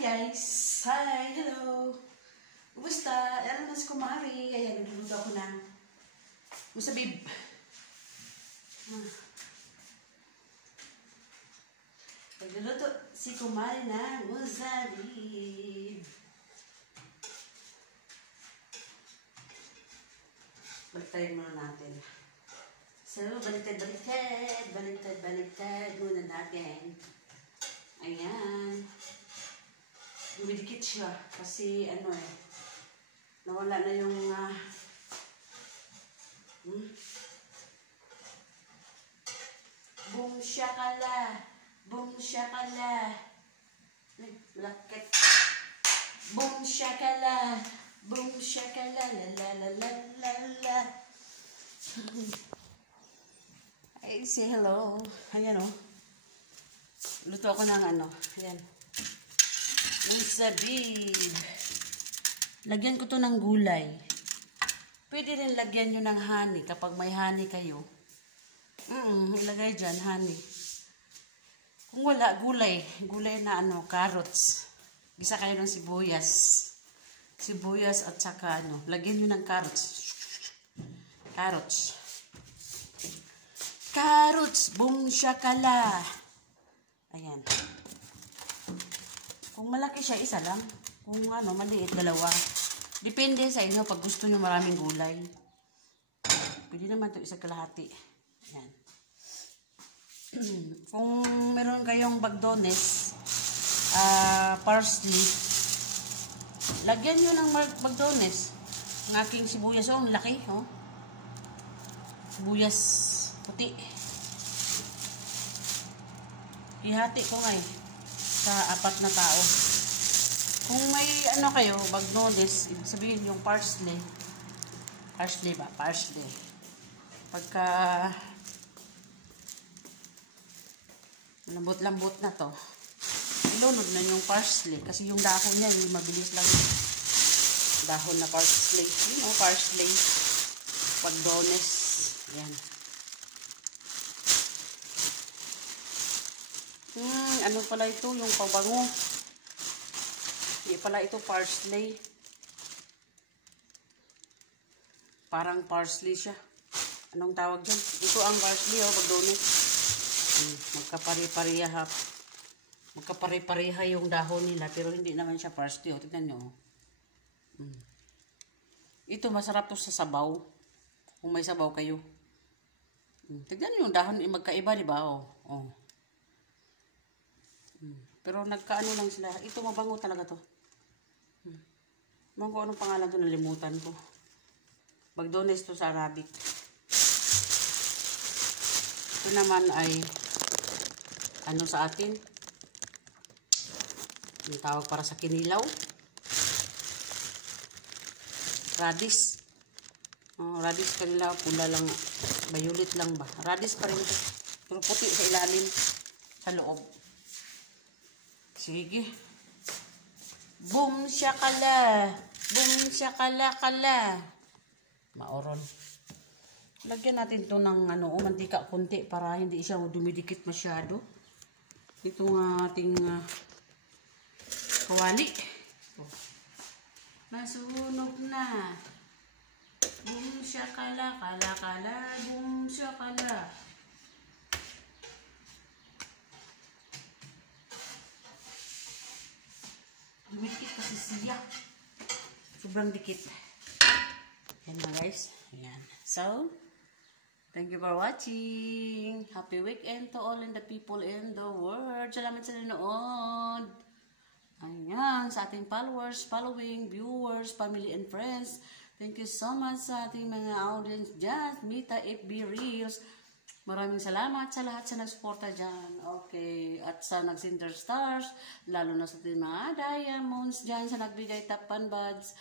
guys! Hi! Hello! Kumusta? Ano na si Kumari? Ayan, nagluluto ako ng musabib. Nagluluto si Kumari ng musabib. Baliktad muna natin. So, baliktad muna natin. Ayan. Dumidikit siya kasi nawala na yung boom shakala lakit boom shakala la la la la la la. Ay, say hello. Ayan luto ako ng ayan musabib. Lagyan ko to ng gulay. Pwede rin lagyan nyo ng honey kapag may honey kayo. Ilagay dyan, honey. Kung wala, gulay. Gulay na carrots. Gisa kayo ng sibuyas. Sibuyas at saka lagyan nyo ng carrots. Carrots, boom shakala. Ayan. Kung malaki siya, isa lang. Kung maliit, dalawa. Depende sa inyo pag gusto nyo maraming gulay. Pwede naman ito isa kalahati. Ayan. Kung meron kayong bagdones, parsley, lagyan nyo ng bagdones. Ang aking sibuyas, ang laki, sibuyas puti. Ihati ko nga sa 4 na tao. Kung may kayo, bagnones, ibig sabihin yung parsley. Parsley. Pagka lambot-lambot na to, ilunod na yung parsley. Kasi yung dahon niya, mabilis lang. Dahon na parsley. Parsley. Bagnones. Yan. Ano pala ito? Yung pabango. Hindi pala ito parsley. Parang parsley siya. Anong tawag dyan? Ito ang parsley, bagdones. Magkapare-pareha yung dahon nila, pero hindi naman siya parsley. Tignan nyo. Ito, masarap to sa sabaw. Kung may sabaw kayo. Tignan nyo yung dahon, magkaiba, diba? Pero nagkaano lang sila. Ito mabango talaga to. Kung anong pangalan to, nalimutan ko. Bagdones to sa Arabic. Ito naman ay sa atin. Yung tawag para sa kinilaw. Radish. Radish kanila, pula lang. Violet lang ba? Radish pa rin ito. Pero puti sa ilalim. Sa loob. Sige. Boom shakala. Boom shakala kala. Maoron. Lagyan natin to ng mantika konti para hindi siya dumidikit masyado. Ito ng ating kawali. Nasunog na. Boom shakala kala. Boom shakala. Dumikit kasi siya. Sobrang dikit. Yan na guys. Ayan. So, thank you for watching. Happy weekend to all and the people in the world. Salamat sa nanood. Ayan. Sa ating followers, viewers, family and friends. Thank you so much sa ating mga audience dyan. Mita FB Reels. Maraming salamat sa lahat sa nagsuporta dyan. Okay. At sa nag-Cinder Stars, lalo na sa ating mga diamonds dyan sa nagbigay top fan buds,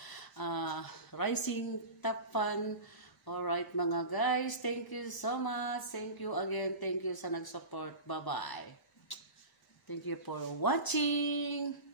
rising top fan. Alright mga guys, thank you so much. Thank you again. Thank you sa nag-support. Bye-bye. Thank you for watching.